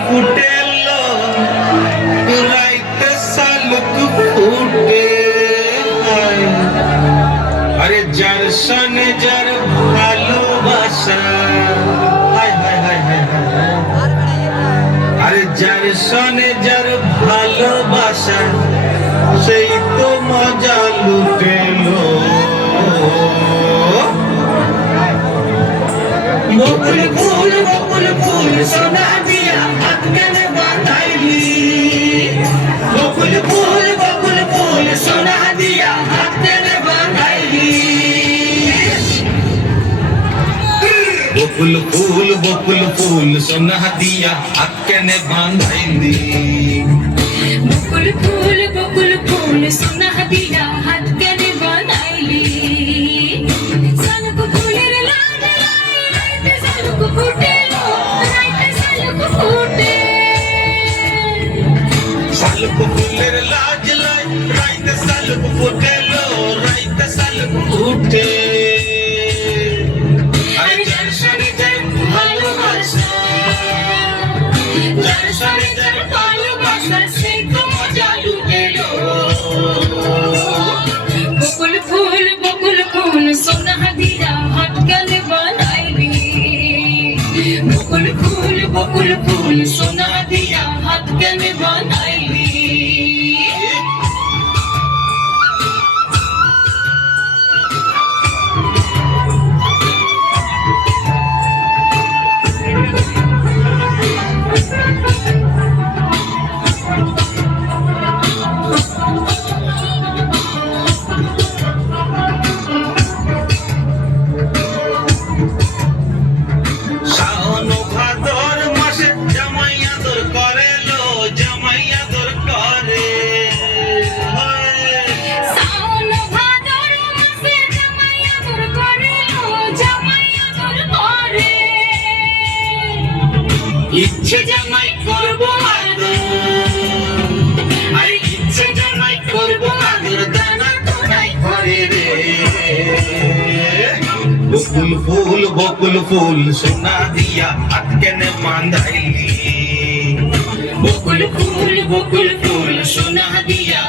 ফুটেলো রাইতে শালুক ফুটে আরে যার সনে যার ভালোবাসা হায় হায় হায় হায় আরে যার সনে যার ভালোবাসা সেই তো মজা লুটেলো বকুল ফুল সোনা দিয়া হাত কেনে বাঁধাইলি বকুল ফুল সোনা দিয়া হাত কেনে বাঁধাইলি বকুল ফুল সোনা দিয়া হাত কেনে বাঁধাইলি বকুল ফুল সোনা দিয়া হাত কেনে বাঁধাইলি শালুক ফুলের লাজ রাইতে শালুক ফুটেলো রাইতে শালুক ফুটে শালুক ফুলের লাজ লাই রাইতে শালুক ফুটেলো রাইতে শালুক ফুটে আরে যার সনে যার ভালোবাসা যার সনে যার ভালোবাসা সেই তো মজা লুটেলো বকুল ফুল সোনা দিয়া হাত কেনে বাঁধাইলি বকুল ফুল সোনা দিয়া হাত কেনে বাঁধাইলি শাওন ভাদর মাসে জামাই আদর করেলো জামাই আদর করে শাওন ভাদর মাসে জামাই আদর করেলো জামাই আদর করে ইচ্ছে জামাই করবো আদর আরে ইচ্ছে জামাই করবো আদর দানা তোরাই করে রে বকুল ফুল সোনা দিয়া হাত কেনে বাঁধাইলি বকুল ফুল সোনা দিয়া